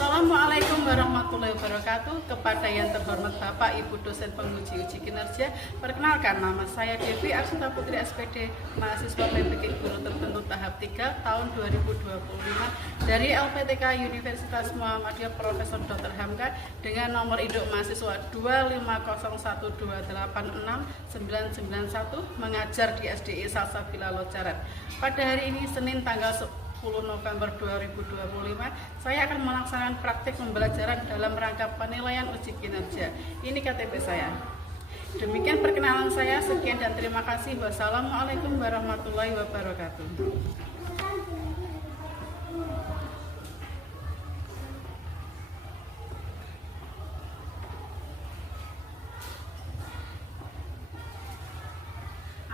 Assalamualaikum warahmatullahi wabarakatuh. Kepada yang terhormat Bapak Ibu dosen penguji uji kinerja, perkenalkan nama saya Devi Arsita Putri SPD, mahasiswa PPK Guru Tertentu tahap 3 tahun 2025 dari LPTK Universitas Muhammadiyah Profesor Dr. Hamka dengan nomor induk mahasiswa 25012869991 mengajar di SDI Salsabila Lojaran. Pada hari ini Senin tanggal 10 November 2025, saya akan melaksanakan praktik pembelajaran dalam rangka penilaian uji kinerja. Ini KTP saya. Demikian perkenalan saya, sekian dan terima kasih. Wassalamualaikum warahmatullahi wabarakatuh.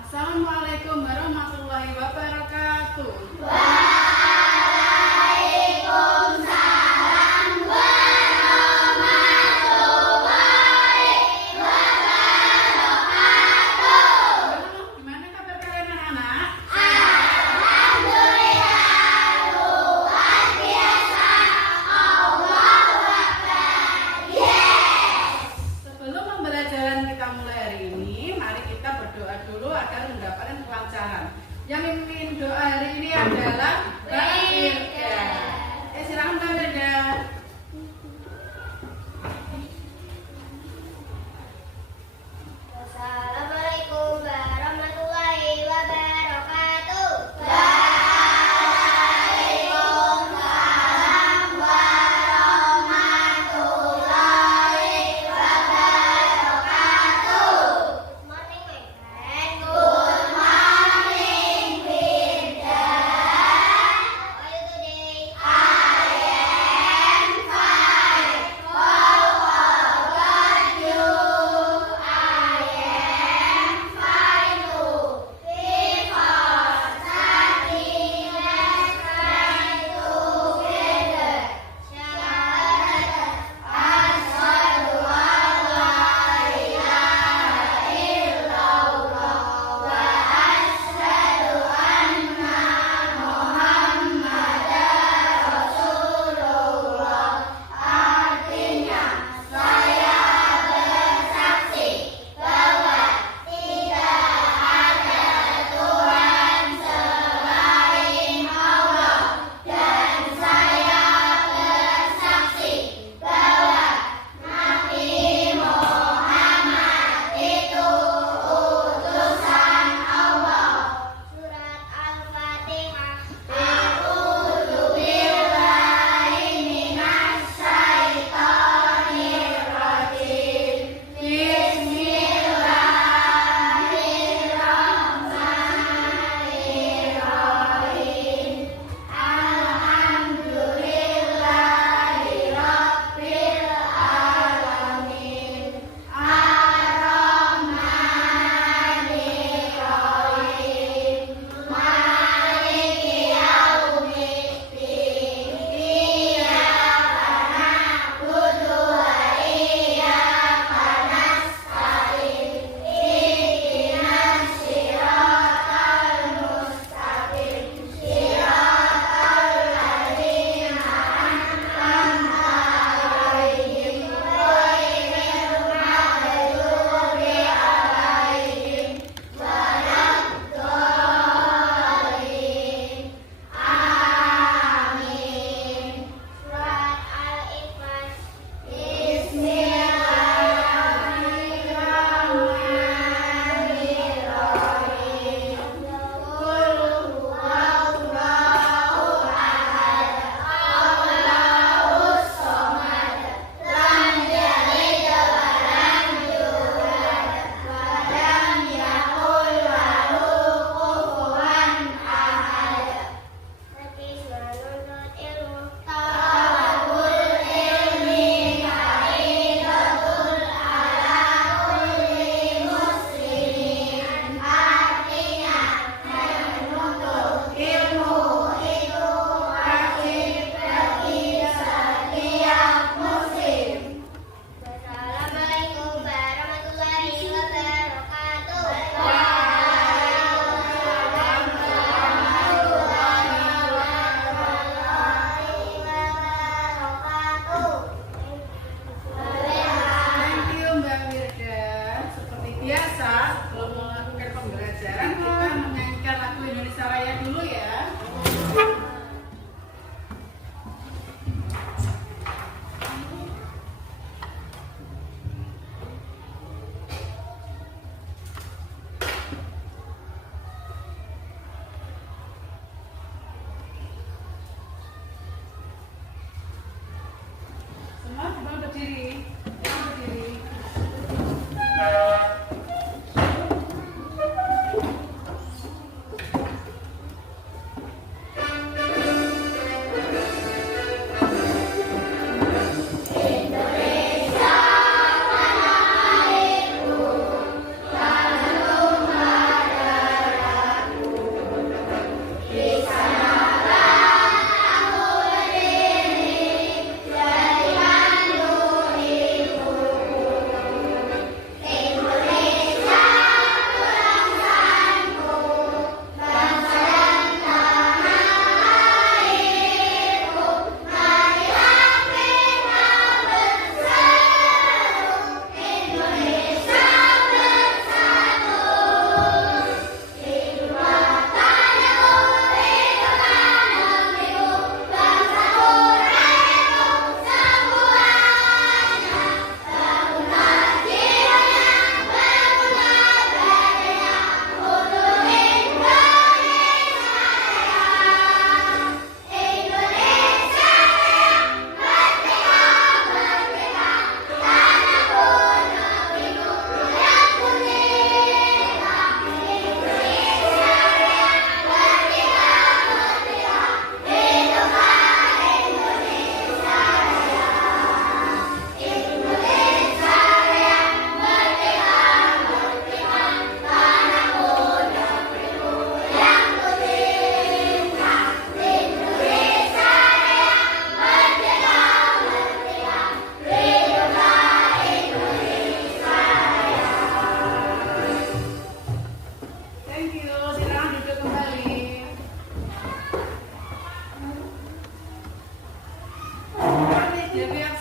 Assalamualaikum warahmatullahi wabarakatuh. Yang mimpin doa hari ini adalah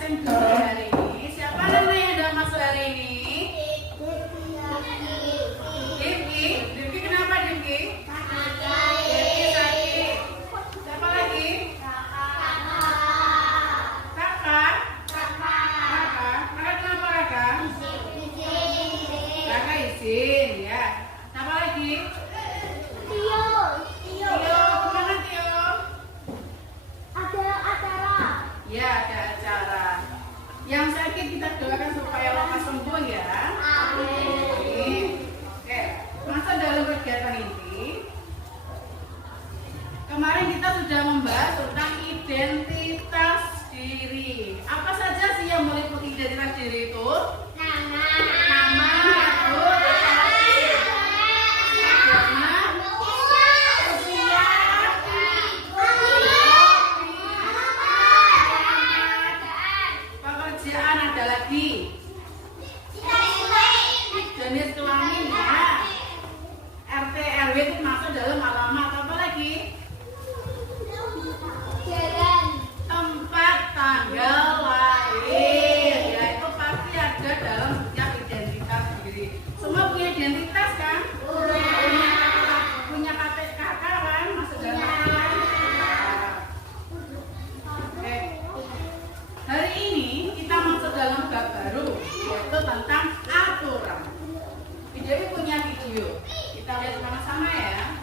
absen hari ini. Siapa namanya yang udah masuk hari ini? Divki, kenapa Divki? Divki sakit. Siapa lagi? Kakak. Kakak kenapa kakak? Kakak izin ya. Siapa lagi? Tio, kemana Tio? Ada acara. Ya, ada acara. Yang sakit kita doakan supaya lekas sembuh ya. Amin. Oke, masa dalam kegiatan ini kemarin kita sudah membahas tentang identitas diri. Apa saja sih yang meliputi identitas diri itu? Nama. Nama, betul, agama, usia, pekerjaan, ada lagi jenis kelamin ya, RT RW itu masuk dalam alamat, apa lagi? Jalan. Tempat tanggal lahir ya, itu pasti ada dalam setiap identitas diri. Semua punya identitas kan? Punya KTK kan? Masuk dalam alamat. Oke. Hari ini kita masuk dalam bab baru, yaitu tentang aturan. Jadi punya video, kita lihat sama-sama ya.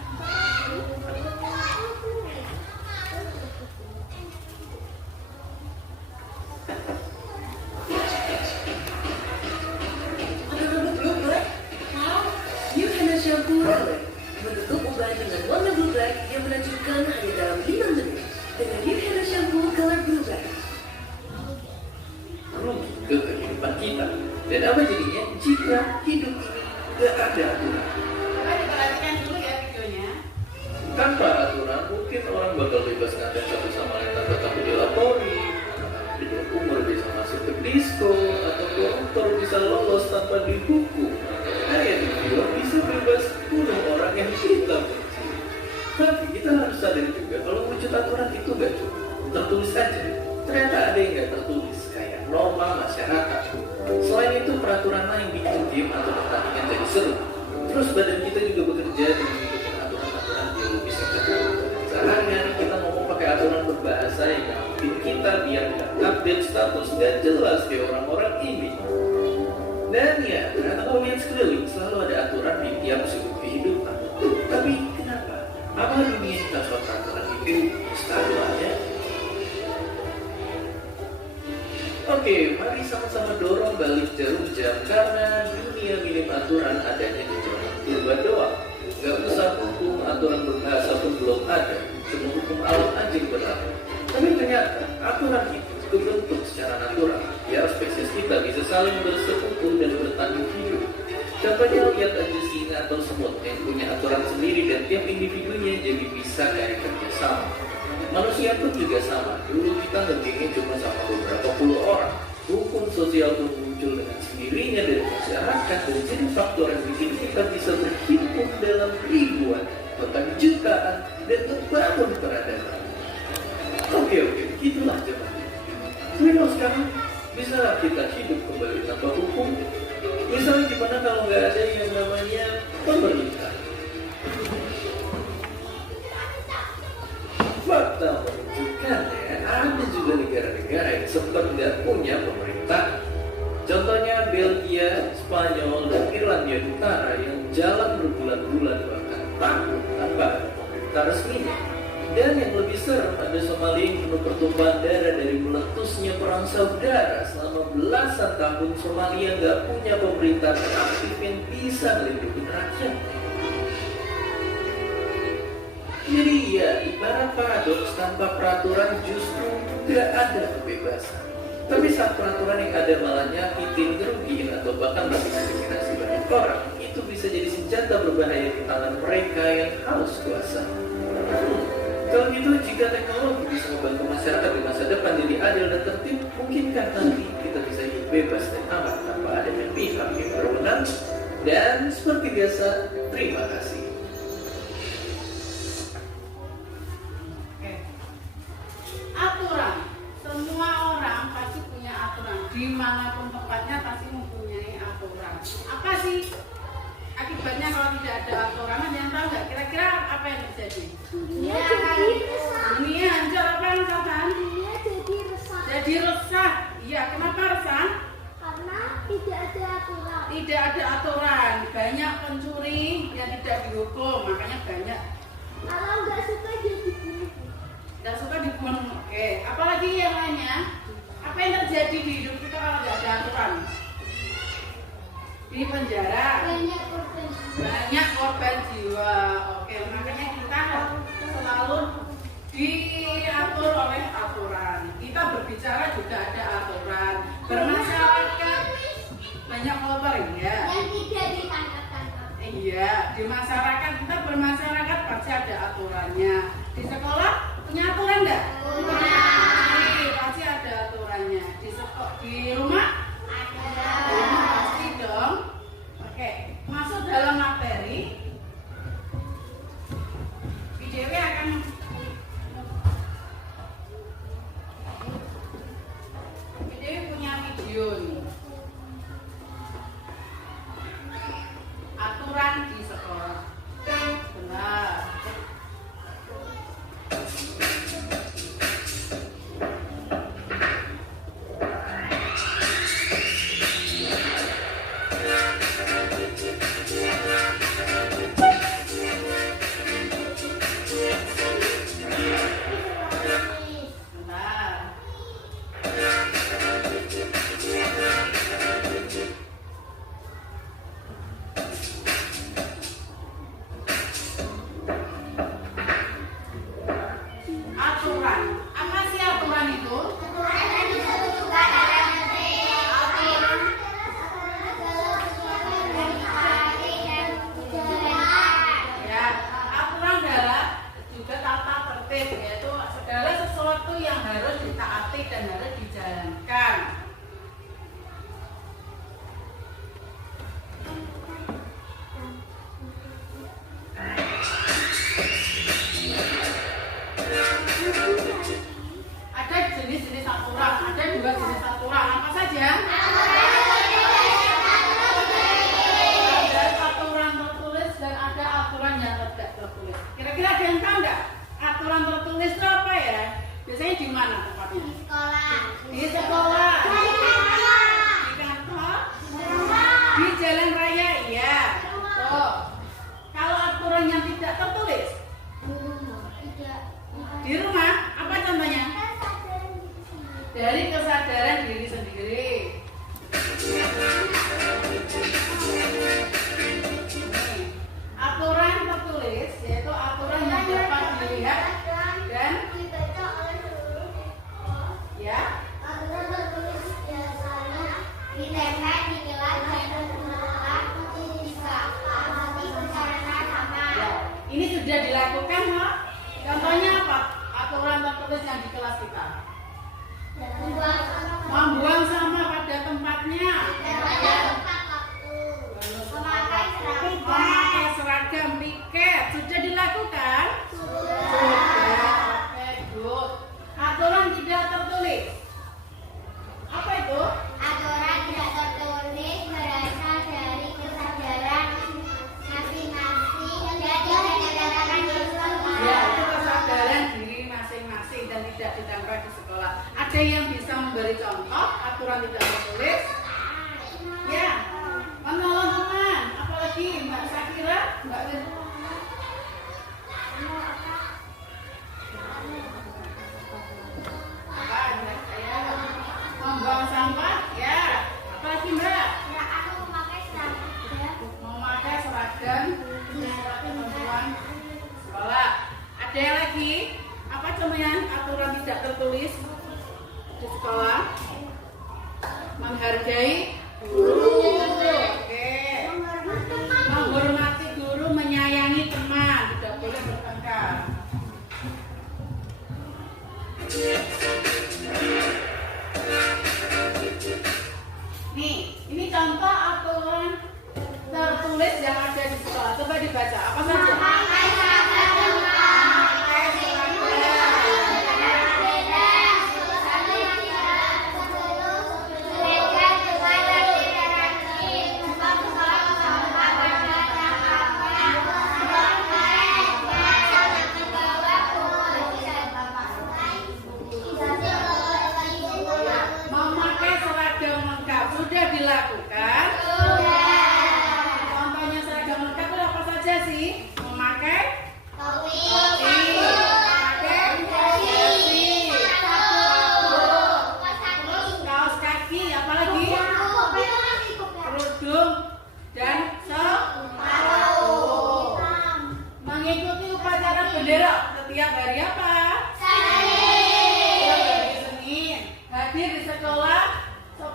New Henna Shampoo Color menutup uban dengan warna blue black yang menunjukkan hanya dalam 5 menit dengan New Henna Shampoo Color Blue Black. Ke kehidupan kita. Dan apa jadinya jika hidup ini gak ada aturan? Coba diperhatikan dulu ya videonya. Tanpa aturan mungkin orang bakal bebas ngatain satu sama lain tanpa takut dilapori. Di bawah umur bisa masuk ke disco atau koruptor bisa lolos tanpa dihukum. Kayak di film bisa bebas bunuh orang yang kita benci. Tapi kita harus sadar juga kalau wujud aturan itu gak cuma tertulis aja. Ternyata ada yang gak tertulis kayak norma masyarakat. Selain itu peraturan lain bikin game atau pertandingan jadi seru. Terus badan kita juga bekerja dengan mengikuti aturan-aturan biologis yang ada. Sehari-hari kita ngomong pakai aturan berbahasa yang bikin kita biar gak update status dan jelas kayak orang-orang ini. Dan ya, ternyata kalau lihat sekeliling selalu ada aturan di tiap sudut kehidupan. Tapi kenapa? Apa dunia kita soal peraturan itu mustahil aja? Oke, mari sama-sama dorong balik jarum jam karena dunia minim aturan adanya di zaman purba doang. Gak usah hukum aturan berbahasa pun belum ada, cuma hukum alam aja yang berlaku. Tapi ternyata aturan itu terbentuk secara natural, biar spesies kita bisa saling bersekutu dan bertahan hidup. Contohnya lihat aja singa atau semut yang punya aturan sendiri dan tiap individunya jadi bisa cari kerjasama. Manusia pun juga sama. Dulu kita ngegengnya cuma sama beberapa puluh orang. Hukum sosial pun muncul dengan sendirinya dari masyarakat dan jadi faktor yang bikin kita bisa berhimpun dalam ribuan, bahkan jutaan dan membangun peradaban. Oke, itulah jawabannya. Tapi kalau sekarang bisa kita hidup kembali tanpa hukum? Misalnya gimana kalau nggak ada yang namanya pemerintah? Fakta menunjukkannya ada juga negara-negara yang sempat nggak punya pemerintah. Contohnya Belgia, Spanyol, dan Irlandia Utara yang jalan berbulan-bulan bahkan tahun tanpa ada pemerintah resminya. Dan yang lebih serem ada Somalia yang penuh pertumpahan darah dari meletusnya perang saudara. Selama belasan tahun Somalia nggak punya pemerintah aktif yang bisa melindungi rakyat. Jadi ya, ibarat paradoks tanpa peraturan justru tidak ada kebebasan. Tapi saat peraturan yang ada malah nyakitin, ngerugiin, atau bahkan mendiskriminasi banyak orang, itu bisa jadi senjata berbahaya di tangan mereka yang haus kuasa. Kalau gitu, jika teknologi bisa membantu masyarakat di masa depan jadi adil dan tertib, mungkinkah nanti kita bisa hidup bebas dan aman tanpa adanya pihak yang berwenang? Dan seperti biasa, terima kasih. Aturan, semua orang pasti punya dimanapun tempatnya pasti mempunyai aturan. Apa sih akibatnya kalau tidak ada aturan? Ada yang tahu nggak? Kira-kira apa yang terjadi? Dunia jadi resah. Dunia hancur, apa yang katakan? Dunia jadi resah. Jadi resah. Iya, kenapa resah? Karena tidak ada aturan. Tidak ada aturan. Banyak pencuri yang tidak dihukum, makanya banyak. Kalau nggak suka dia dibunuh. Nggak suka dibunuh. Oke, apalagi yang lainnya? Apa yang terjadi di hidup kita kalau nggak ada aturan? Di penjara. Banyak korban. Banyak korban jiwa. Oke, makanya kita selalu diatur oleh aturan. Kita berbicara juga ada aturan. Bermasyarakat banyak korban ya. Yang tidak ditangkap-tangkap. Iya, di masyarakat kita bermasyarakat pasti ada aturannya. Di sekolah punya aturan enggak? Punya. Pasti ada aturannya. Di rumah? Ada. Di rumah pasti dong. Oke, masuk dalam materi. IDW akan IDW punya video nih. Aturan di sekolah. Benar. Benar. Aturan. Apa sih aturan itu? Aturan yang ditentukan oleh menteri. Aturan adalah sesuatu yang ditaati dan dijalankan. Ya, aturan adalah juga tata tertib, yaitu segala sesuatu yang harus ditaati dan harus dijalankan. Ada jenis-jenis aturan, ada dua jenis aturan. Apa saja? Ada aturan tertulis dan ada aturan yang tidak tertulis. Kira-kira ada yang tahu nggak? Aturan tertulis itu apa ya? Biasanya di mana tempatnya? Sekolah. Di sekolah, Di kantor. di kantor, Di rumah. di jalan raya, iya. Tuh. Kalau aturan yang tidak tertulis Tidak. di rumah, apa contohnya? Dari kesadaran diri sendiri. Aturan tertulis yaitu aturan yang dapat dilihat dan dibaca oleh seluruh siswa. ya Aturan tertulis biasanya ditempel di kelas dan digunakan bisa amati bersama sama. ya. Ini sudah dilakukan, Mak. Contohnya apa? Aturan tertulis yang di kelas kita. Membuang sampah pada tempatnya. Memakai seragam piket sudah dilakukan? Sudah. Oke, good. Aturan tidak tertulis. Apa itu? Aturan tidak tertulis berasal dari kesadaran masing-masing dan tidak dikatakan di sekolah. Ya, itu kesadaran diri masing-masing dan tidak ditempel di sekolah. Ada yang bisa memberi contoh aturan tidak tertulis? Ya, menolong teman. Apalagi Mbak Sakira, Mbak Win. Apa? Ya, membuang sampah. Ya, apalagi Mbak? Ya, aku memakai seragam. Memakai seragam perempuan sekolah. Ada yang lagi? Apa contohnya aturan tidak tertulis di sekolah? Menghargai guru. Oke. Menghormati guru, menyayangi teman, tidak boleh bertengkar. Nih, ini contoh aturan tertulis yang ada di sekolah. Coba dibaca. Apa saja? Memakai seragam. Memakai seragam.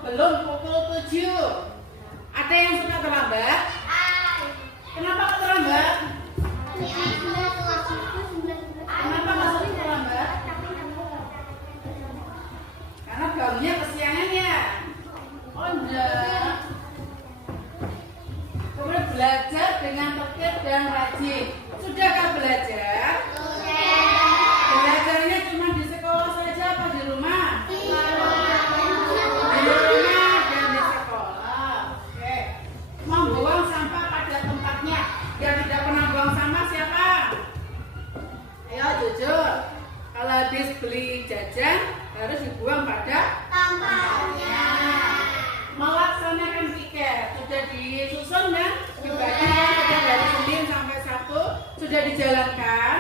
sebelum pukul 7. Ada yang suka terlambat? Kenapa kok terlambat? Kenapa masuk terlambat? Karena bangunnya kesiangan ya? Oh enggak. Kemudian belajar dengan tertib dan rajin. Sudahkah belajar? Belajarnya cuma di sekolah saja apa di rumah? Di rumah dan di sekolah. Oke. Membuang sampah pada tempatnya. Yang tidak pernah buang sampah siapa? Ayo jujur. Kalau habis beli jajan harus dibuang pada tempatnya. Melaksanakan tiket sudah disusun dan dibagi sudah dari Senin sampai Sabtu sudah dijalankan.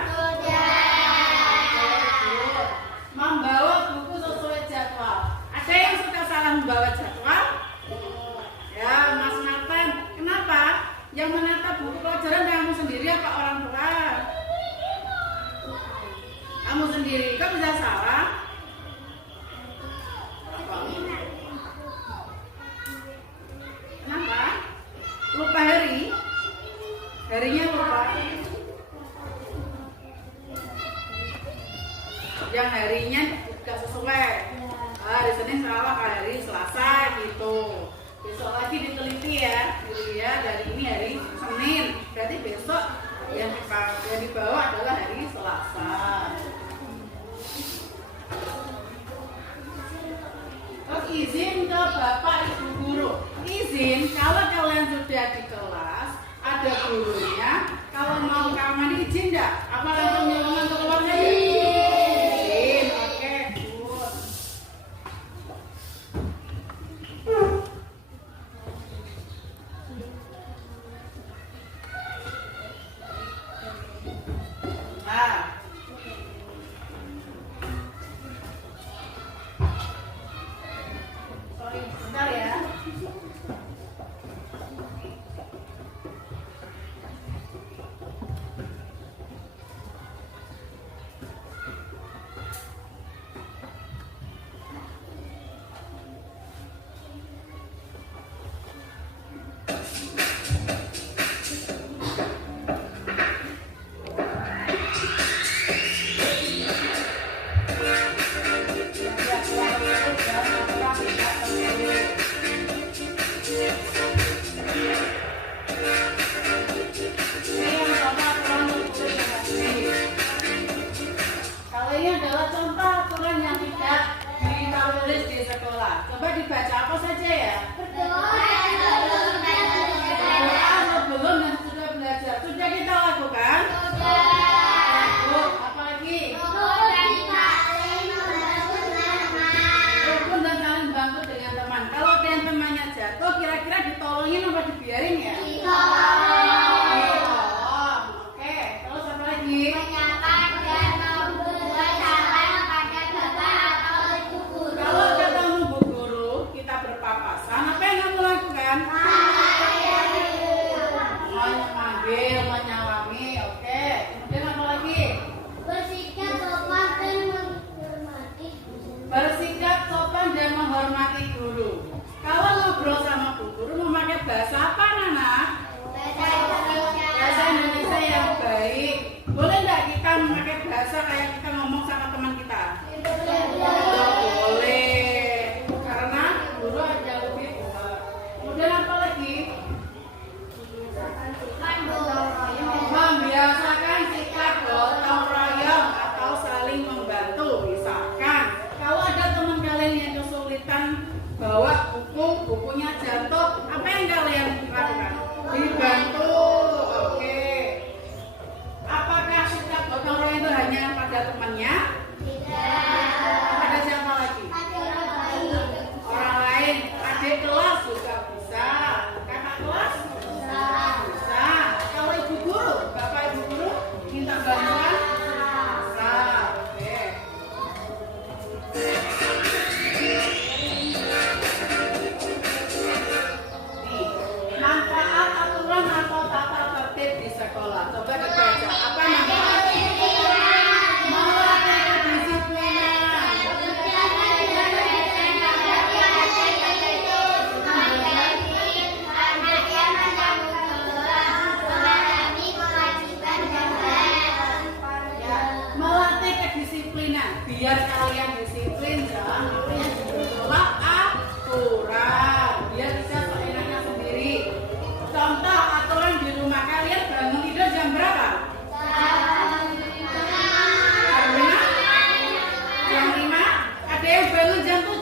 Membawa buku sesuai jadwal. Ada yang suka salah membawa jadwal? Ya, Mas Nathan. Kenapa? Yang menata buku pelajaran kamu sendiri apa orang tua? Kamu sendiri. Kok bisa salah? Kenapa? Lupa hari? Harinya lupa. Yang harinya tidak sesuai. Hari Senin salah, hari Selasa gitu. Besok lagi diteliti ya, dilihat dari ini hari Senin. Berarti besok yang dibawa adalah hari Selasa. Terus izin ke Bapak Ibu Guru. Izin kalau kalian sudah di kelas, ada gurunya. Kalau mau kamar izin enggak? Apa langsung nyuruh untuk keluar saja? Izin, oke, good. Nah. Sorry, sebentar ya. Kalau ini adalah contoh aturan yang tidak ditulis di sekolah. Coba dibaca apa saja ya? Doa sebelum dan sudah belajar. Sudah kita lakukan? Sudah. Apa lagi? Rukun dan saling bantu dengan teman. Kalau ada yang temannya jatuh, kira-kira ditolongin apa dibiarin ya? Ditolong. Oke. Terus apa lagi? Kalau ketemu Bu Guru, kita berpapasan, apa yang kamu lakukan? Manggil, menyalami, oke. Kemudian apa lagi? Bersikap sopan dan menghormati guru. Kalau ngobrol sama Bu Guru memakai bahasa apa, Nana? bangun jam 7?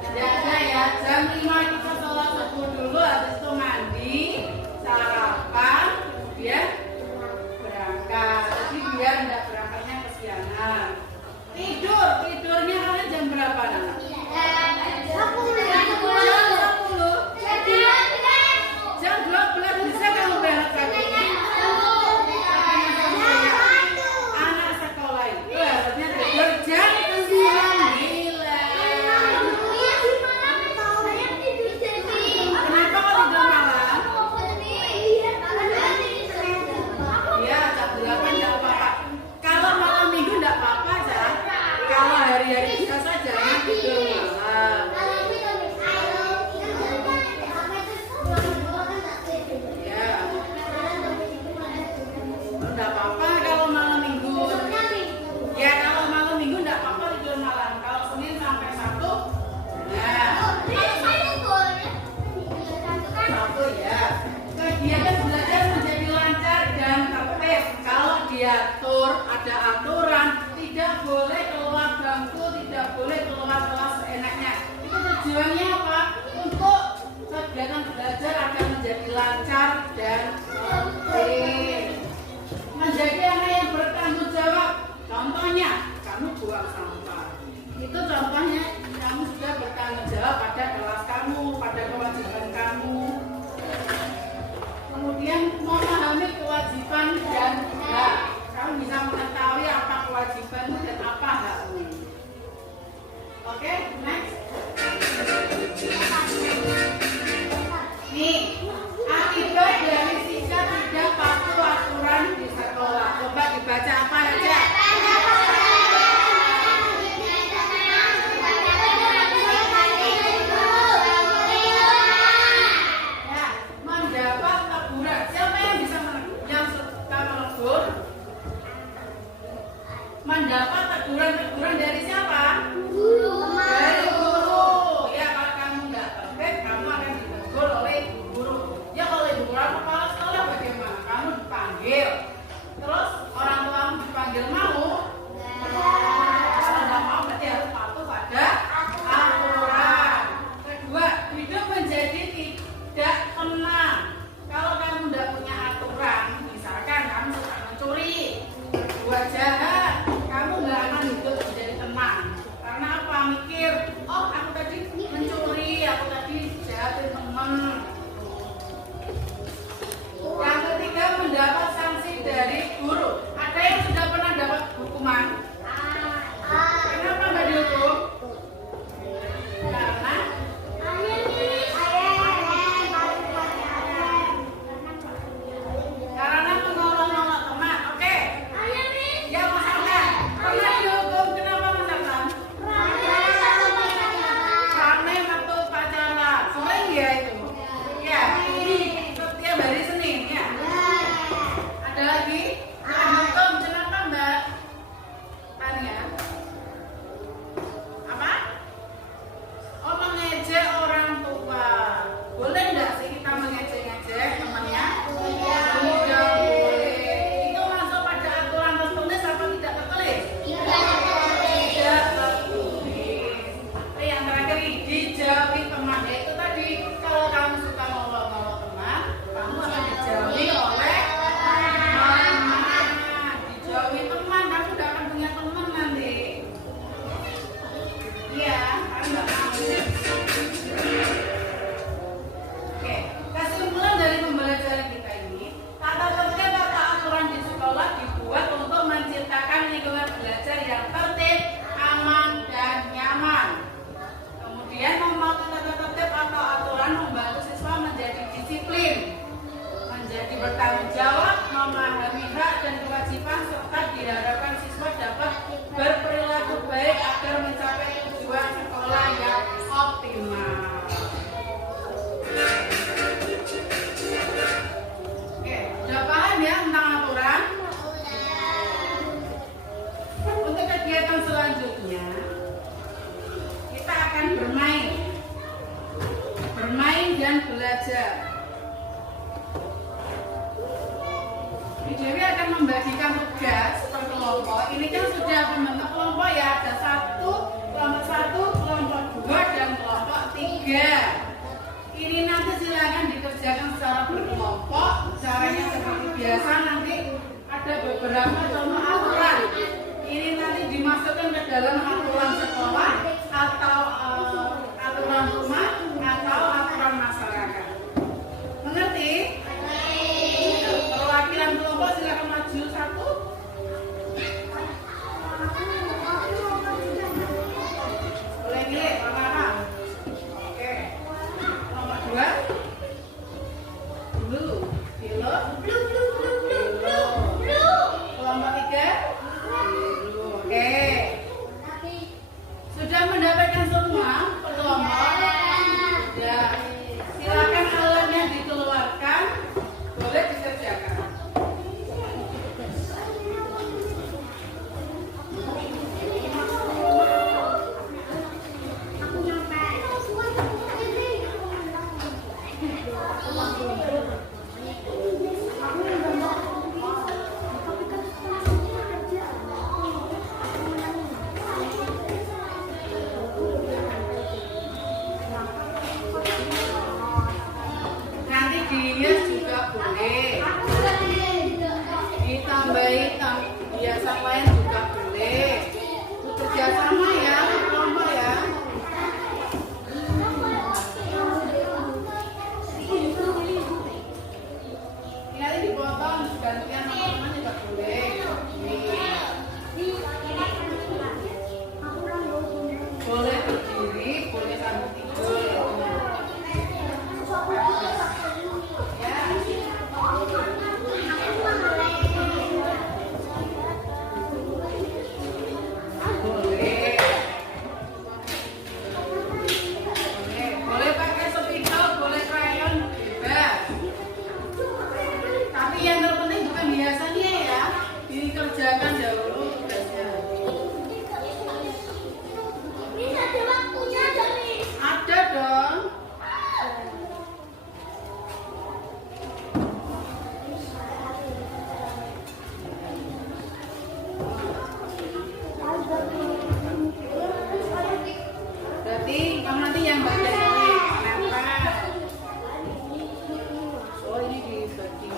Tidak ada ya. Jam 5 kita sholat subuh dulu, habis itu mandi, sarapan, kemudian berangkat. Jadi biar tidak berangkatnya kesiangan. Tidurnya kalian jam berapa nak? Jam 12 bisa kamu berangkat pagi? Anak sekolah itu harusnya tidur jam 9. Kenapa kok tidur malam? Ya, jam 8 tidak apa-apa. Kalau malam minggu tidak apa-apa aja. Kalau hari-hari biasa jangan tidur malam. Ya, tidak apa-apa kalau malam minggu. Ya, kalau malam minggu tidak apa-apa tidur malam. Kalau Senin sampai Sabtu, nah, Sabtu ya. Kegiatan belajar menjadi lancar dan tertib. Kalau diatur, ada aturan, tidak boleh keluar bangku, tidak boleh keluar kelas seenaknya. Itu tujuannya apa? Untuk kegiatan belajar akan menjadi lancar dan tertib. Menjadi anak yang bertanggung jawab. Contohnya, kamu buang sampah. Itu contohnya kamu sudah bertanggung jawab pada kelas kamu, pada kewajiban kamu. Kemudian memahami kewajiban dan hak. Kamu bisa mengetahui apa kewajibanmu dan apa hakmu. Oke, next. Nih, akibat dari sikap tidak patuh aturan di sekolah. Coba dibaca apa aja? Ya, mendapat teguran. Siapa yang bisa yang suka menegur? Mendapat teguran dari siapa? Dari guru. Ya, kalau kamu nggak tertib, kamu akan ditegur oleh guru. Ya, kalau ibu guru kepala sekolah bagaimana? Kamu dipanggil. Terus orang tuamu dipanggil mau? Kalau nggak mau berarti harus patuh pada aturan. Kedua, hidup menjadi tidak tenang. Kalau kamu nggak punya aturan, misalkan kamu suka mencuri, berbuat jahat, kamu nggak akan hidup menjadi tenang. Karena apa? Mikir, oh aku tadi mencuri, aku tadi jahatin teman. Yang ketiga, mendapat sanksi dari guru. Ada yang sudah pernah dapat hukuman? Kenapa nggak dihukum? Karena menolong teman. Oke. Ya, Mas Amran. Pernah dihukum kenapa, Mas Amran? Karena waktu pacaran. Sering ya itu? Ya, ini setiap hari Senin ya. Ada lagi? Dihukum kenapa, Mbak Tania? Apa? Oh, mengejek orang tua. Boleh nggak sih kita mengejek-ngejek temannya? Tidak boleh. Itu masuk pada aturan tertulis apa tidak tertulis? Tidak tertulis. Yang terakhir dijauhi teman. Yaitu tadi kalau kamu suka ngolok-ngolok teman, kamu akan dijauhi oleh teman. Dijauhi teman, kamu tidak akan punya teman nanti. Iya, kamu nggak mau. Oke, kesimpulan dari pembelajaran kita ini, tata tertib atau aturan di sekolah dibuat untuk menciptakan lingkungan belajar yang tertib, aman, dan nyaman. Kemudian mematuhi tata tertib atau aturan membantu siswa menjadi disiplin, menjadi bertanggung jawab, memahami hak dan kewajiban, serta diharapkan siswa dapat berperilaku baik agar mencapai tujuan sekolah yang optimal. Oke, udah paham ya tentang aturan? Untuk kegiatan selanjutnya, kita akan bermain dan belajar. Dewi akan membagikan tugas per kelompok. Ini kan sudah membentuk kelompok ya, ada 1, kelompok 1, kelompok 2, dan kelompok 3. Ini nanti silakan dikerjakan secara berkelompok. Caranya seperti biasa, nanti ada beberapa contoh aturan. Ini nanti dimasukkan ke dalam aturan sekolah atau aturan rumah atau aturan masyarakat. Mengerti? Perwakilan kelompok silakan maju 1. Boleh pilih warna apa? Oke. Kelompok 2. Blue. Yellow. Kelompok 3. Oke. Sudah mendapatkan semua kelompok? Ya. Silakan alatnya dikeluarkan. Boleh dikerjakan. Nanti dihias juga boleh. Ditambahi hiasan lain juga boleh. Bekerja sama ya, kelompok ya. Ini nanti dipotong, gantian teman-teman juga boleh. Boleh berdiri, boleh sambil tidur. Ya. Boleh. Boleh pakai spidol, boleh krayon, bebas. Tapi yang terpenting bukan biasanya ya, dikerjakan dahulu tugasnya. Ada dong. Berarti kamu nanti yang bagian ini kenapa? Oh ini dibagi.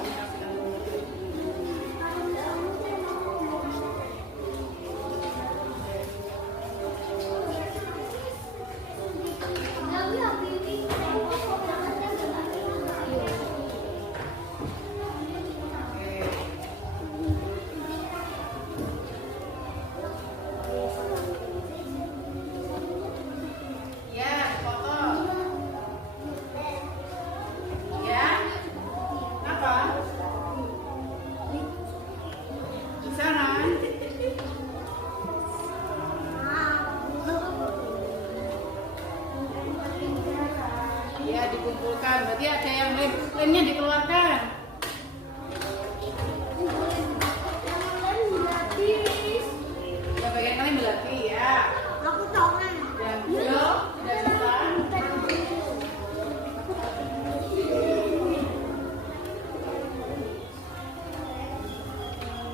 Ya, potong. Ya. Apa? Bisa kan? Ya, dikumpulkan. Berarti ada yang lainnya dikeluarkan. Ya, bagian kalian berlatih ya. Yang belum, dan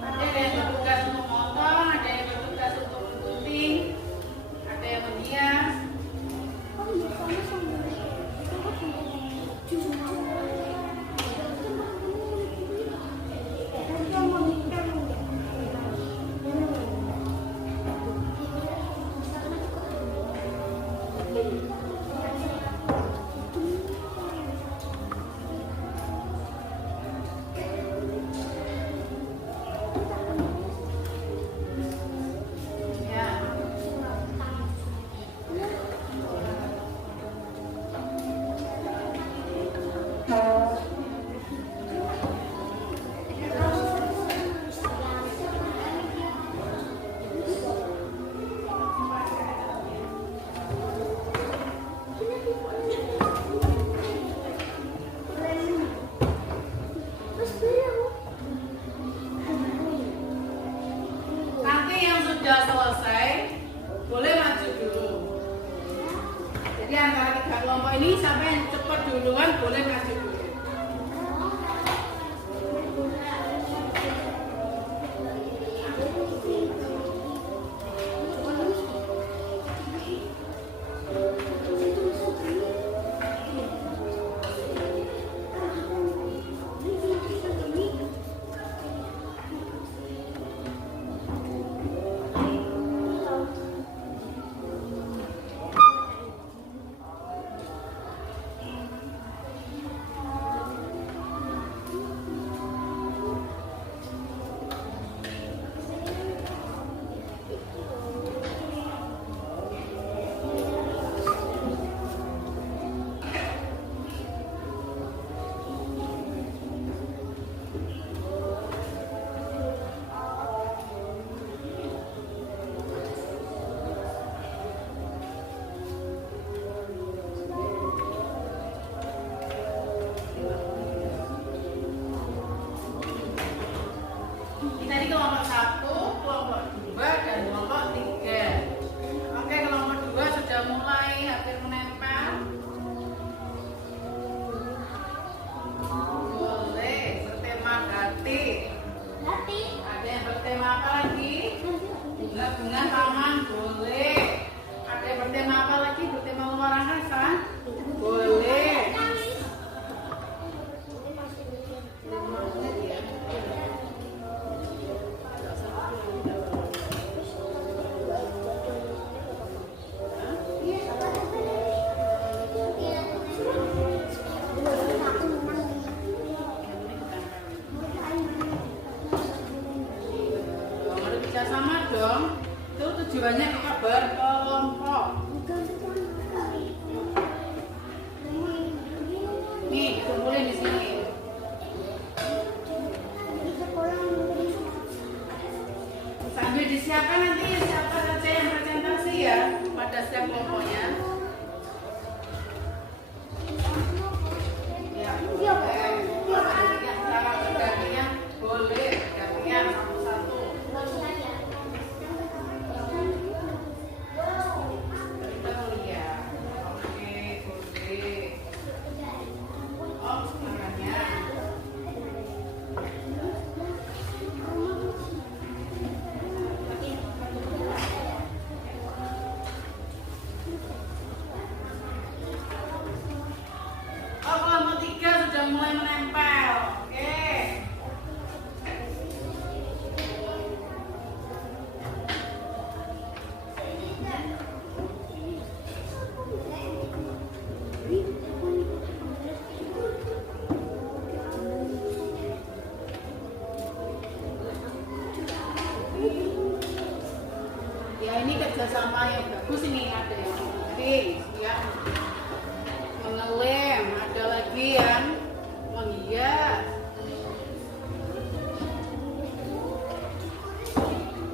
ada yang bertugas untuk motong, ada yang bertugas untuk menggunting, ada yang menghias. sudah selesai, boleh maju dulu. Jadi antara tiga kelompok ini siapa yang cepat duluan boleh maju dulu. mulai hampir menempel. Boleh bertema batik. Ada yang bertema apa lagi? Bunga-bunga taman, boleh. Ada yang bertema apa lagi? Bertema luar angkasa? Boleh. Sama dong, itu tujuannya kita berkelompok. Nih, kumpulin di sini. Sambil disiapkan nanti siapa saja yang presentasi ya pada setiap kelompoknya. Ya, boleh. Yang cara bergantian boleh gantian satu-satu. Kelompok 3 sudah mulai menempel. Oke. Ya ini kerjasama yang bagus ini, ada yang oke, ya. Mengelem, ada lagi yang menghias.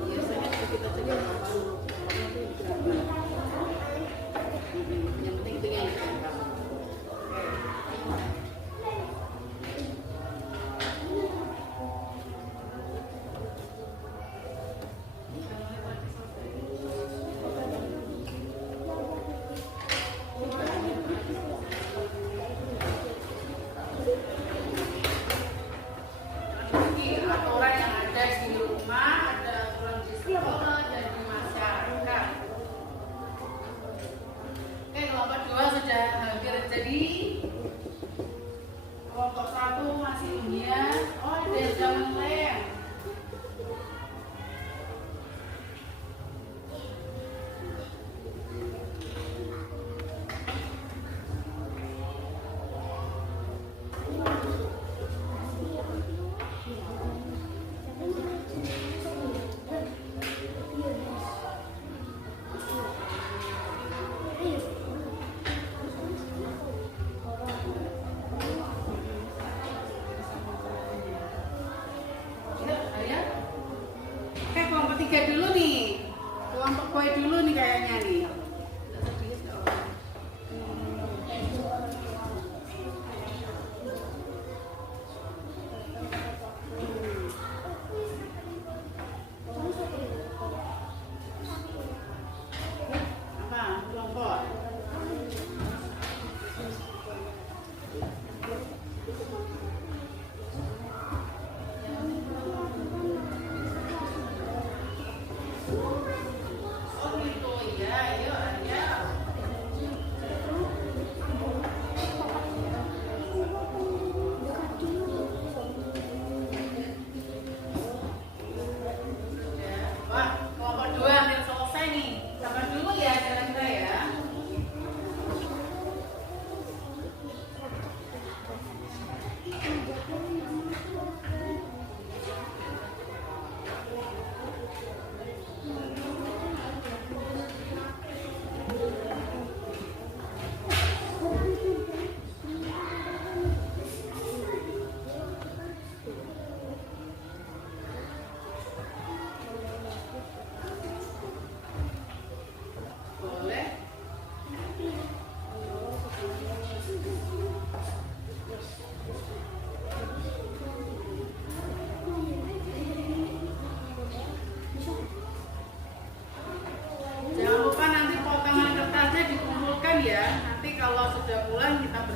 Biasanya kita jadi yang penting itu yang ditempel. Aturan yang ada di rumah, ada aturan di sekolah dan di masyarakat. Oke, kelompok 2 sudah hampir jadi. Kelompok 1 masih menghias. Oh, ada yang jalan lem.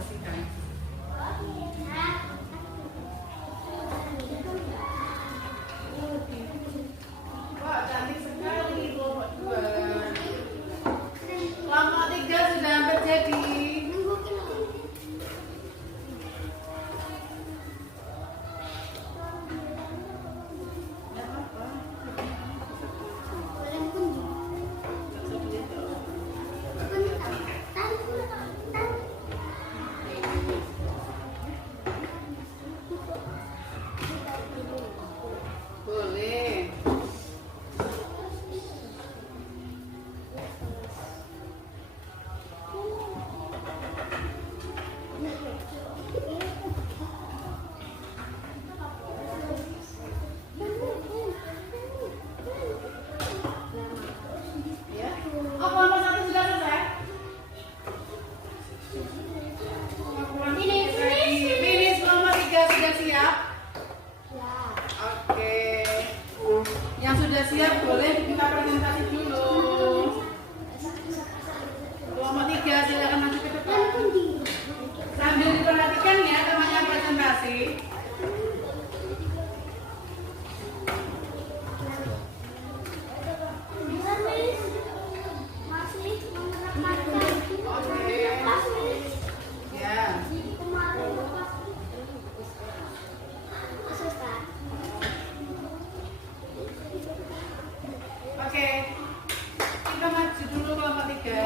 bersihkan. Wah, cantik sekali kelompok 2. Kelompok 3 sudah hampir jadi. Nggak apa-apa. Boleh. Ya. Oh, kelompok 1 sudah selesai? Finish, kelompok 3 sudah siap? Oke. Yang sudah siap boleh kita presentasi dulu. Kelompok 3 silakan maju ke depan. Sambil diperhatikan ya temannya presentasi. Ya. Oke. Kita maju dulu kelompok 3.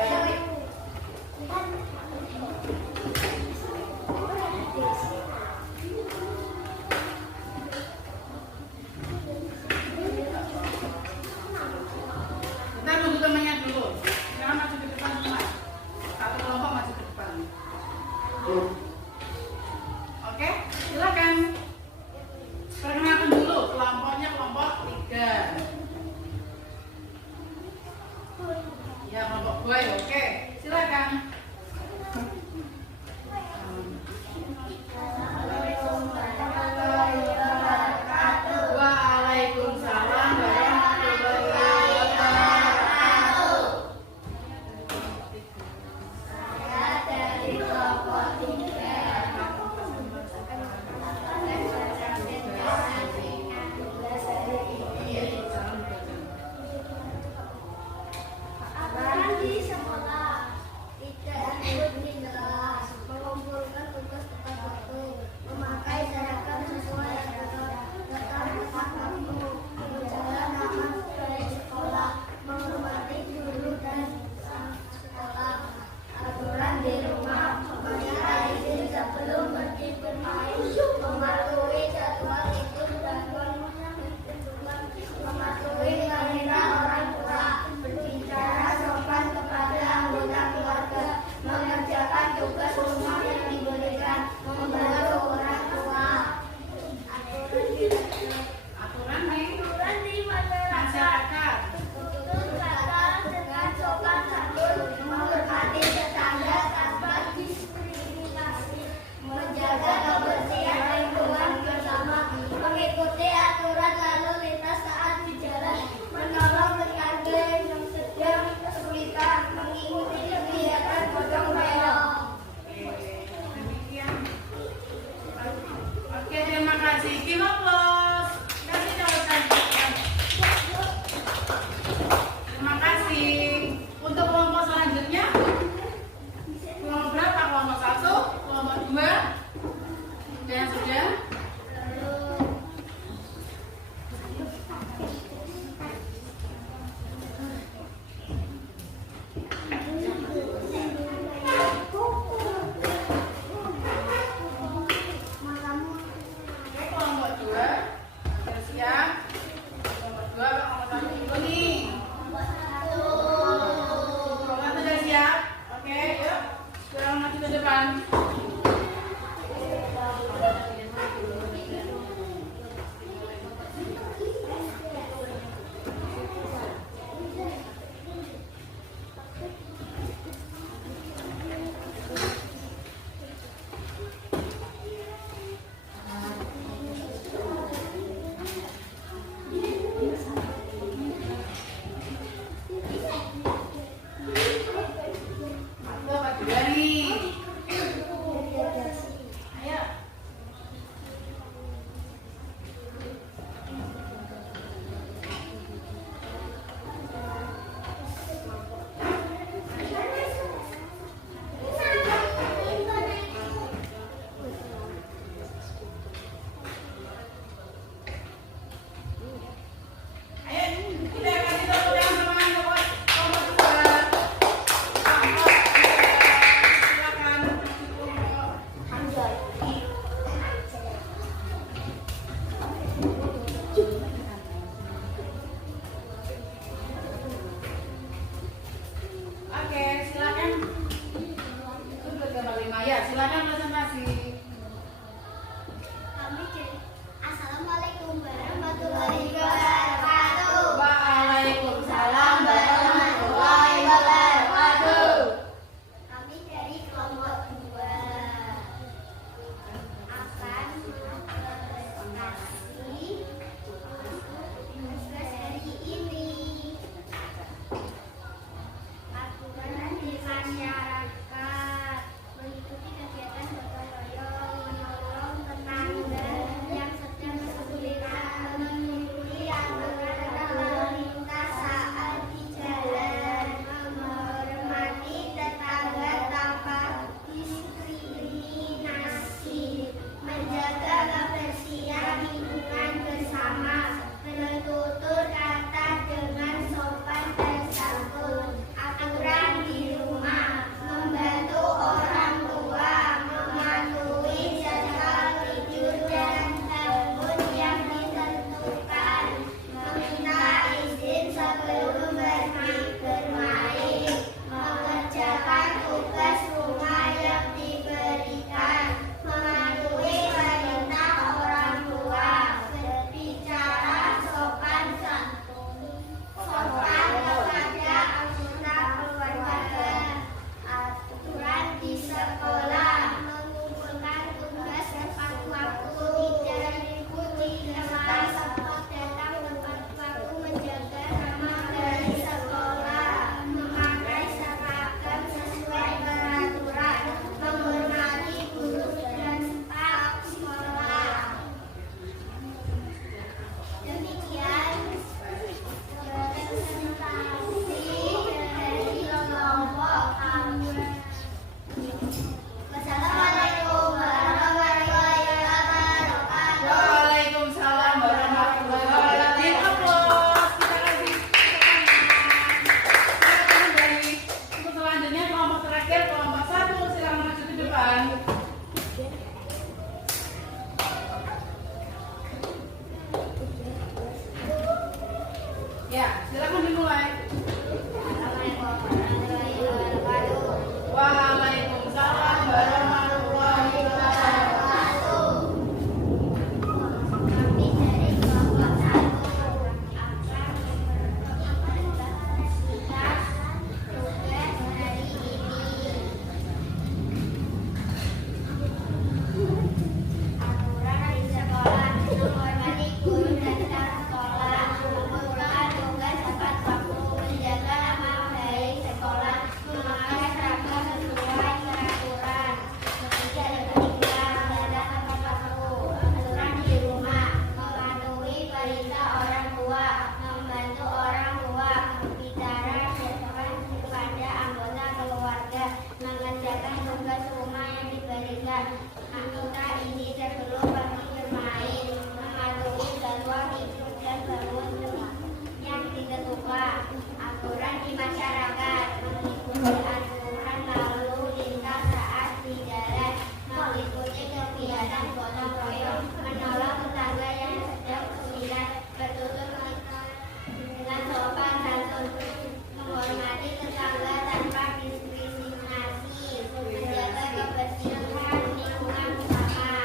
silakan presentasi. Kami jadi Assalamualaikum warahmatullahi wabarakatuh. Waalaikumsalam warahmatullahi wabarakatuh. Kami dari kelompok 2 akan mempresentasi tugas hari ini. Aturan di masyarakat mengikuti kegiatan gotong royong menolong tetangga yang sedang kesulitan, mengikuti aturan lalu lintas saat di jalan, menghormati tetangga tanpa diskriminasi, menjaga kebersihan lingkungan bersama, bertutur kata dengan sopan dan santun. Aturan di rumah, membantu orang tua, mematuhi jadwal tidur dan bangun yang ditentukan, meminta izin sebelum bermain, mengerjakan tugas rumah yang diberikan, mematuhi perintah orang tua, berbicara sopan santun, sopan kepada anggota keluarga. Aturan di sekolah, mengumpulkan tugas tepat waktu, tidak diikuti kelas, datang tepat waktu, menjaga nama baik sekolah, memakai seragam sesuai peraturan, menghormati guru dan staf sekolah. Demikian presentasi dari kelompok kami. Wassalamualaikum warahmatullahi wabarakatuh. Waalaikumsalam warahmatullahi wabarakatuh. Aplaus. Kita kasih silakan dari untuk selanjutnya kelompok terakhir kelompok 1 silakan maju ke depan. Ya, silakan dimulai. Waalaikumsalam warahmatullahi wabarakatuh. Kami dari kelompok 1 akan mempresentasikan tugas hari ini. Aturan di sekolah, menghormati guru dan staf sekolah, mengumpulkan tugas tepat waktu, menjaga nama baik sekolah, memakai seragam sesuai peraturan, tidak diberhentikan, datang tepat waktu. Aturan di rumah, mematuhi perintah orang tua, membantu orang tua, berbicara sopan kepada anggota keluarga, mengerjakan tugas rumah yang diberikan, meminta izin sebelum pergi bermain, mematuhi jadwal tidur dan bangun yang ditentukan. Aturan di masyarakat, mengikuti aturan lalu lintas saat di jalan, mengikuti kegiatan gotong royong, menolong tetangga yang sedang kesulitan, bertutur kata dengan sopan santun, menghormati tetangga tanpa diskriminasi, menjaga kebersihan lingkungan bersama.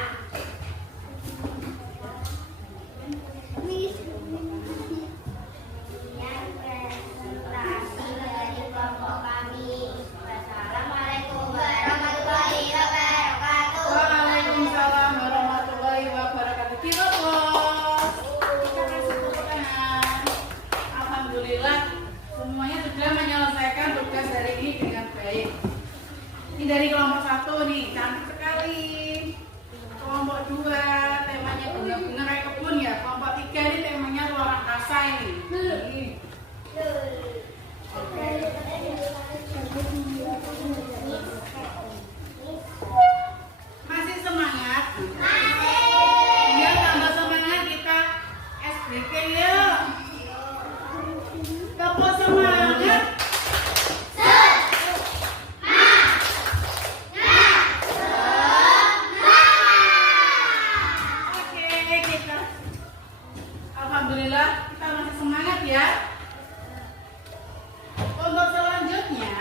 Sekian presentasi dari kelompok kami. Wassalamualaikum warahmatullahi wabarakatuh. Waalaikumsalam warahmatullahi wabarakatuh. Kita bos. Kita kasih tepuk tangan. Alhamdulillah semuanya sudah menyelesaikan tugas hari ini dengan baik. Ini dari kelompok 1 nih, cantik sekali. Kelompok 2 temanya bunga-bunga kayak kebun ya. Kelompok 3 ini temanya ruang angkasa ini. Masih semangat? Ya, tambah semangat kita SBK ya. Tambah semangat. Oke, kita alhamdulillah kita masih semangat ya. Untuk selanjutnya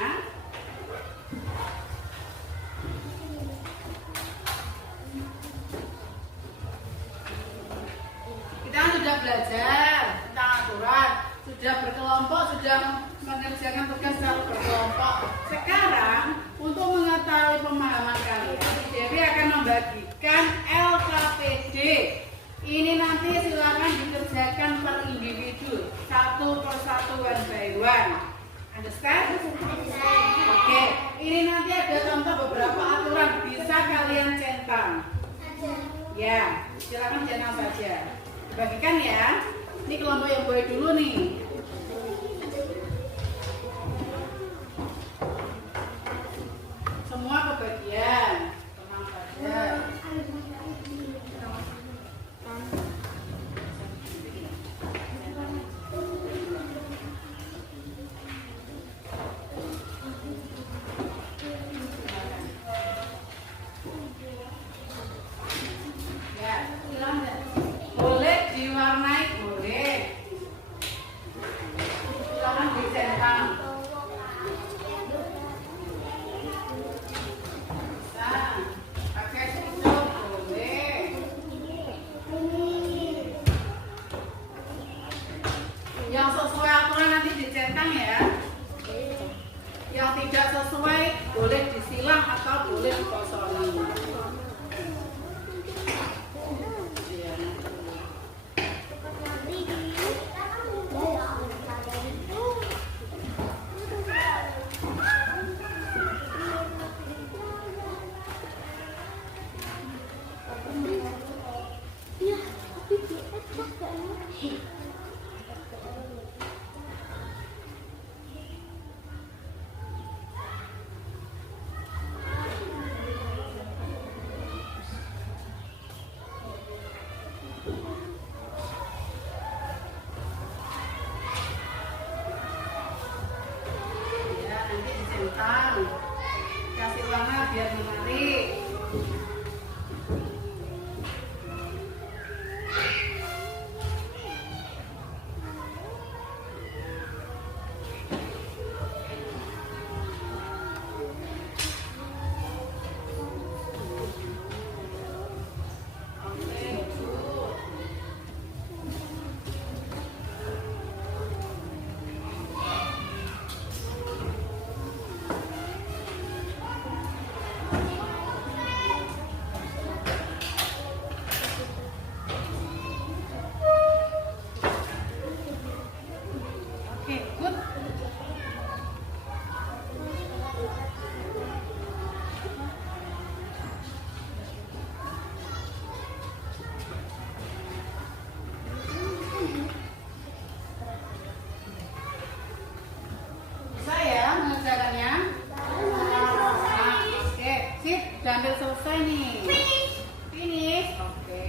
pemahaman kalian, Dewi akan membagikan LKPD. Ini nanti silakan dikerjakan per individu, satu persatu, one by one. Understand? Oke, ini nanti ada contoh beberapa aturan, bisa kalian centang. Ya, silakan centang saja. Dibagikan ya. Ini kelompok yang boleh dulu nih. Semua kebagian, tenang saja. Ya, boleh diwarnai, boleh. Silakan dicentang. Nah, pakai sirup boleh. Yang sesuai aturan nanti dicentang ya. Yang tidak sesuai boleh disilang atau boleh dikosongi. Ya, nanti dicentang. Kasih warna biar menarik. Oke, good. Oke, good. Bisa ya mengerjakannya? Nah, oke, sip, udah hampir selesai nih. Finish. Oke.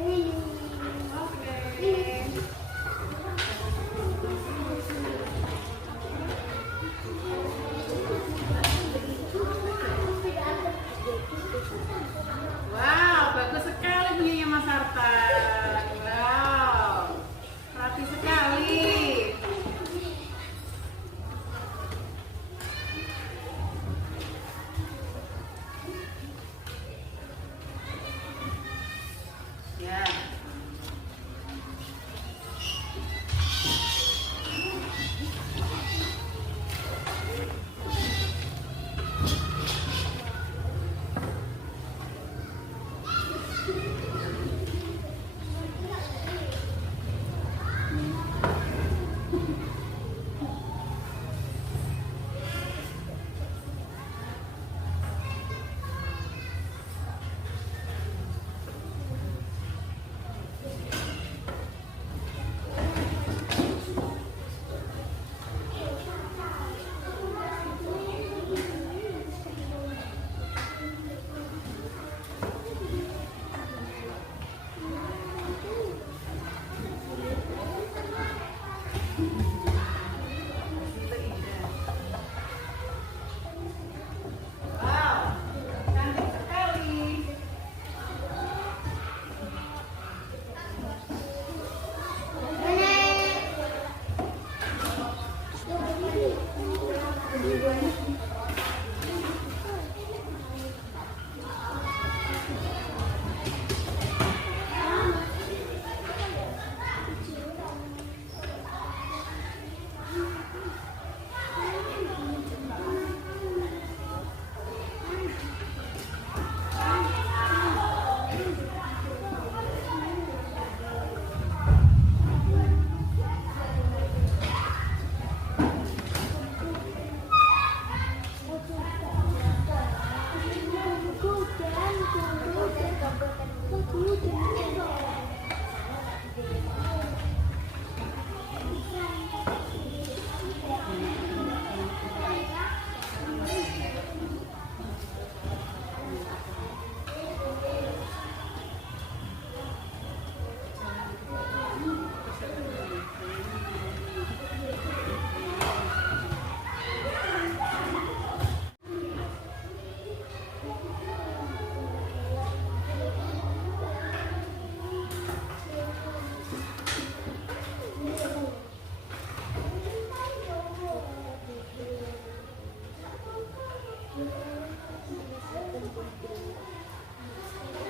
Oke. Wow, bagus sekali punyanya Mas Harta. Wow, rapi sekali. Ya. Wow, cantik sekali.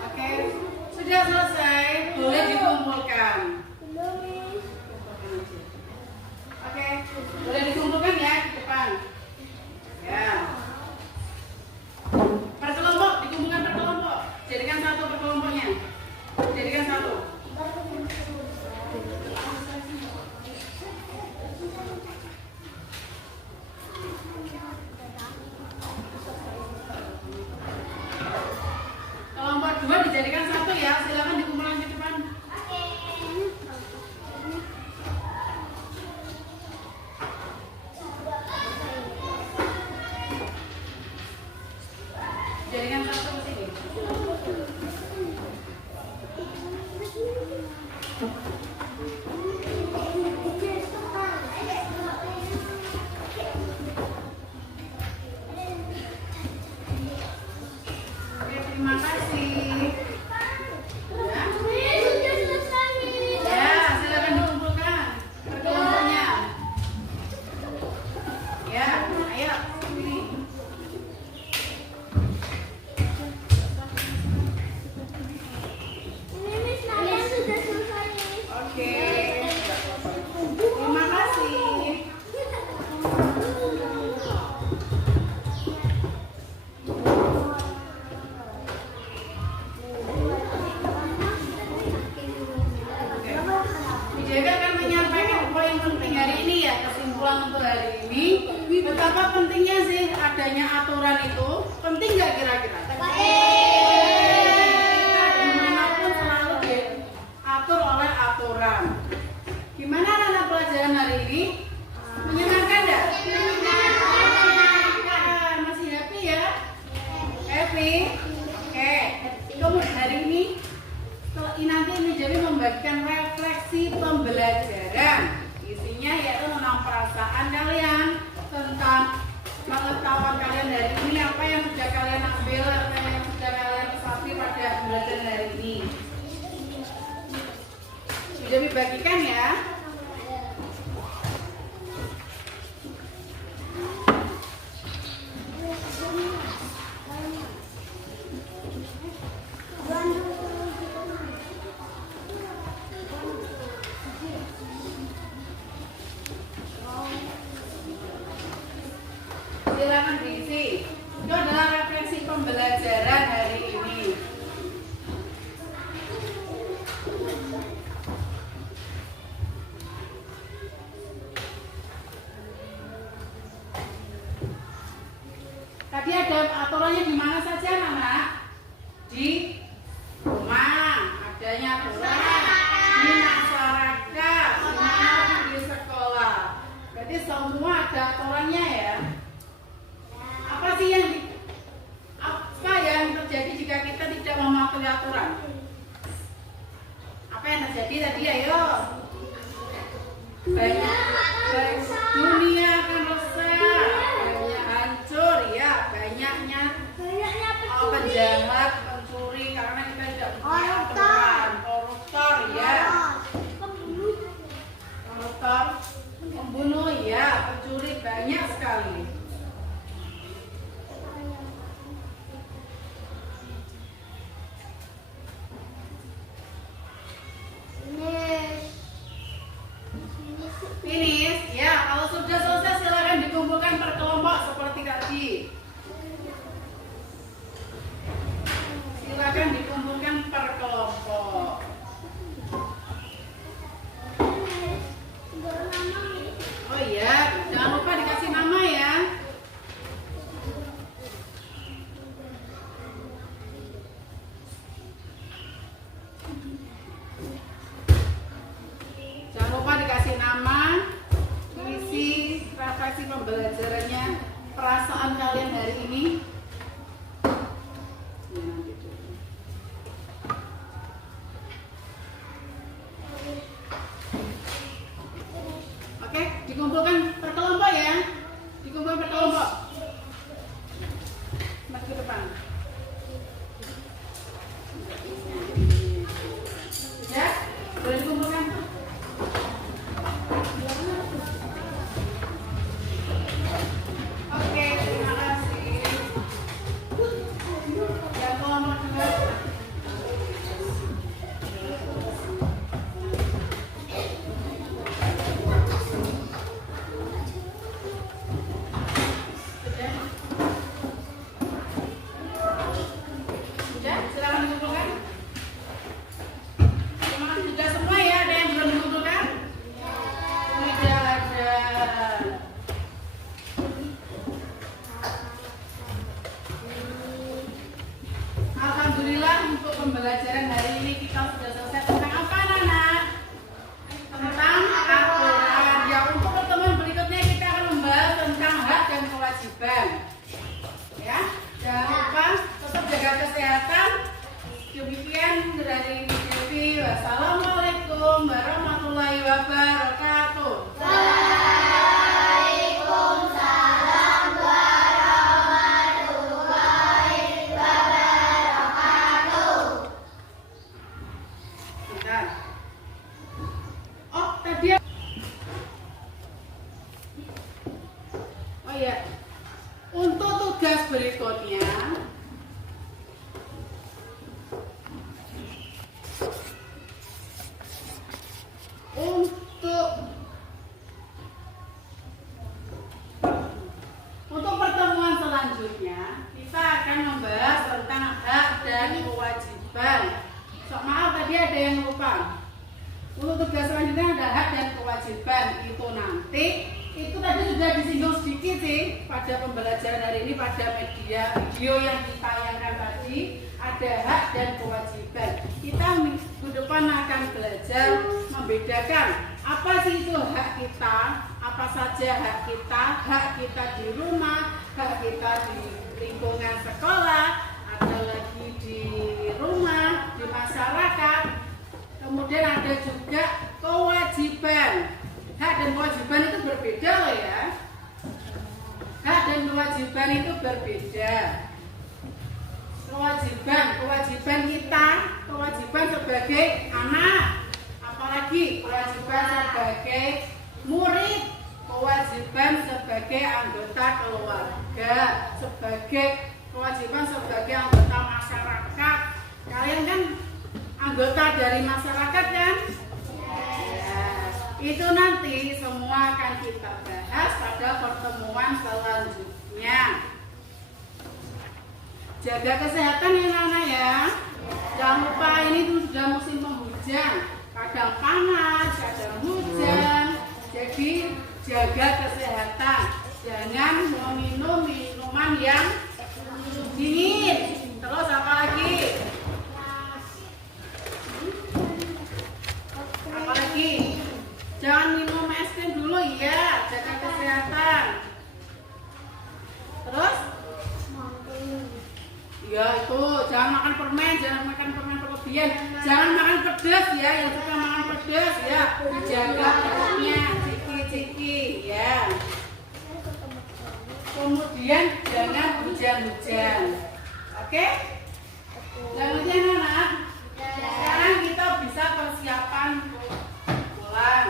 Oke, sudah selesai, boleh dikumpulkan. Oke, boleh dikumpulkan ya di depan. Ya. Per kelompok, dikumpulkan per kelompok. Jadikan satu per kelompoknya. Jadikan satu. Kelompok 2 dijadikan satu ya. Silakan dikumpulkan di depan. Jadikan satu ke sini. Oke, terima kasih. Ya, silakan dikumpulkan per kelompoknya. Ya, ayo sini. Oke. Terima kasih. Dijaga akan menyampaikan poin penting hari ini ya, kesimpulan untuk hari ini. Betapa pentingnya sih adanya aturan itu. Penting nggak kira-kira? Dimanapun selalu diatur oleh aturan. Gimana anak pelajaran hari ini? Menyenangkan nggak? Masih happy ya? Happy? Oke. Kemudian hari ini nanti menjadi membagikan refleksi pembelajaran. Isinya yaitu tentang perasaan kalian, tentang pengetahuan kalian dari ini, apa yang sudah kalian ambil, apa yang sudah kalian resapi pada pembelajaran hari ini. Sudah dibagikan ya. Silakan diisi. Itu adalah refleksi pembelajaran hari ini. Tadi ada aturannya di mana saja, anak? Di rumah, adanya aturan di masyarakat, di sekolah. Berarti semua ada aturannya ya. Apa sih apa yang terjadi jika kita tidak mematuhi aturan? Apa yang terjadi tadi? Ayo. Banyak dunia akan rusak, banyak hancur ya, banyaknya penjahat, pencuri karena kita tidak punya aturan, koruptor ya, koruptor, pembunuh ya, pencuri banyak sekali. Finish ya, kalau sudah selesai silakan dikumpulkan per kelompok seperti tadi. Silakan dikumpulkan per kelompok. Oh iya, jangan lupa dikasih nama ya. Jangan lupa dikasih nama, isi refleksi pembelajarannya, perasaan kalian hari ini. Oke, dikumpulkan per kelompok ya. Dikumpulkan per kelompok. Mas ke depan. Ya, boleh dikumpulkan. Oke, terima kasih. pembelajaran hari ini kita sudah selesai tentang apa anak-anak? Tentang aturan. Ya, untuk pertemuan berikutnya kita akan membahas tentang hak dan kewajiban. Ya, jangan lupa tetap jaga kesehatan. Demikian dari TV. Wassalamualaikum warahmatullahi wabarakatuh. Waalaikumsalam warahmatullahi wabarakatuh. Bentar. Oh, tadi. Oh ya. Untuk tugas berikutnya, untuk pertemuan selanjutnya kita akan membahas tentang hak dan kewajiban. Maaf tadi ada yang lupa. Untuk tugas selanjutnya ada hak dan kewajiban. Itu nanti itu tadi sudah disinggung sedikit sih pada pembelajaran hari ini pada media video yang ditayangkan tadi. Ada hak dan kewajiban. Kita minggu depan akan belajar membedakan apa sih itu hak kita, apa saja hak kita di rumah, hak kita di lingkungan sekolah, ada lagi di rumah, di masyarakat. Kemudian ada juga kewajiban. Hak dan kewajiban itu berbeda loh ya. Hak dan kewajiban itu berbeda. Kewajiban kita, kewajiban sebagai anak, apalagi kewajiban sebagai murid, kewajiban sebagai anggota keluarga, kewajiban sebagai anggota masyarakat. Kalian kan anggota dari masyarakat kan? Ya, itu nanti semua akan kita bahas pada pertemuan selanjutnya. Jaga kesehatan ya Nana ya. Jangan lupa ini tuh sudah musim penghujan. Kadang panas, kadang hujan. Jadi jaga kesehatan. Jangan meminum minuman yang dingin. Terus apa lagi? Apa lagi? Jangan minum es krim dulu ya. Jaga kesehatan. Terus? Ya itu, jangan makan permen berlebihan. Jangan makan pedas ya, yang suka makan pedas ya. Jaga perutnya, ciki-ciki ya. Kemudian jangan hujan-hujan. Oke? Jangan hujan anak. Sekarang kita bisa persiapan untuk pulang.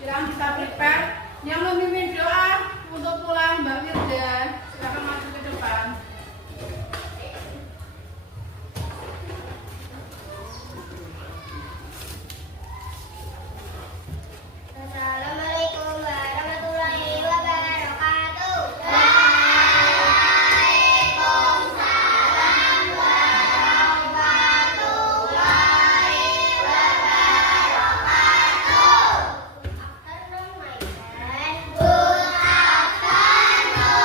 Sekarang kita prepare. Yang memimpin doa untuk pulang Mbak Firda. Silakan maju ke depan. Assalamualaikum warahmatullahi wabarakatuh. Waalaikumsalam warahmatullahi wabarakatuh. Good afternoon, my friend. Good afternoon.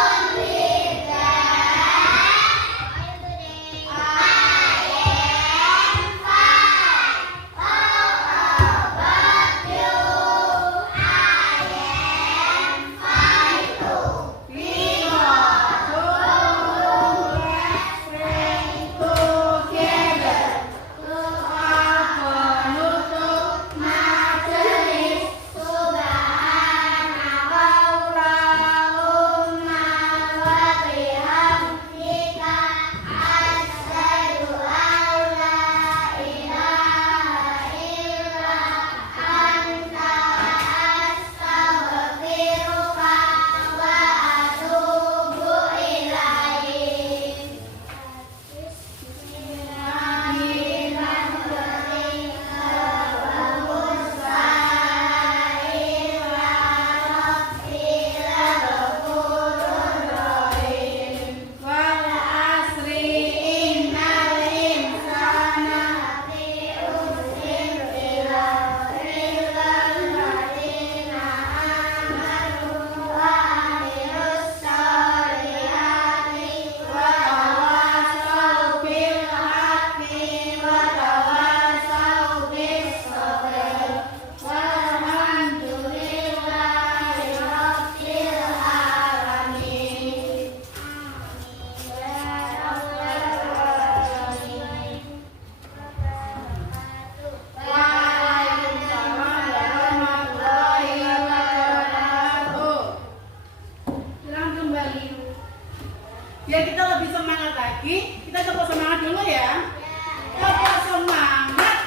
Biar kita lebih semangat lagi, kita coba semangat dulu ya. Coba semangat.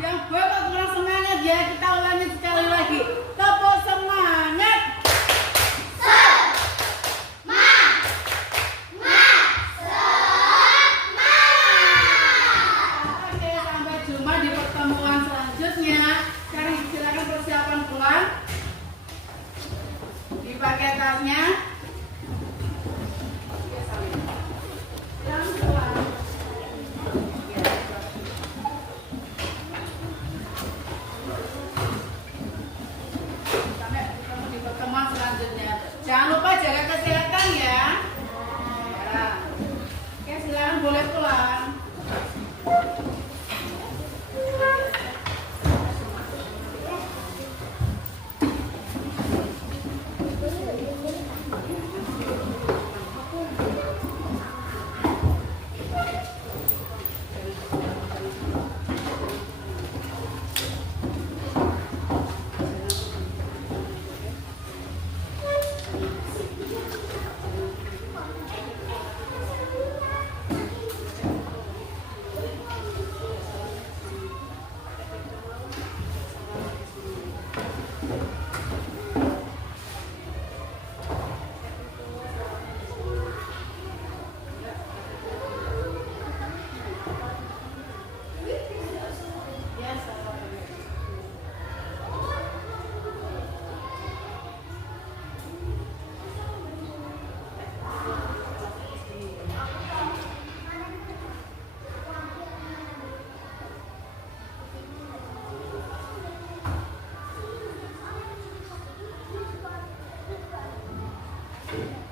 Yang bapak kurang semangat ya, kita ulangi sekali lagi. Coba semangat. Oke, sampai jumpa di pertemuan selanjutnya. Sekarang silakan persiapan pulang. Dipakai tasnya. Silakan pulang. Sampai ketemu di pertemuan selanjutnya. Jangan lupa jaga kesehatan ya. Ya. Oke, silakan boleh pulang. Thank you.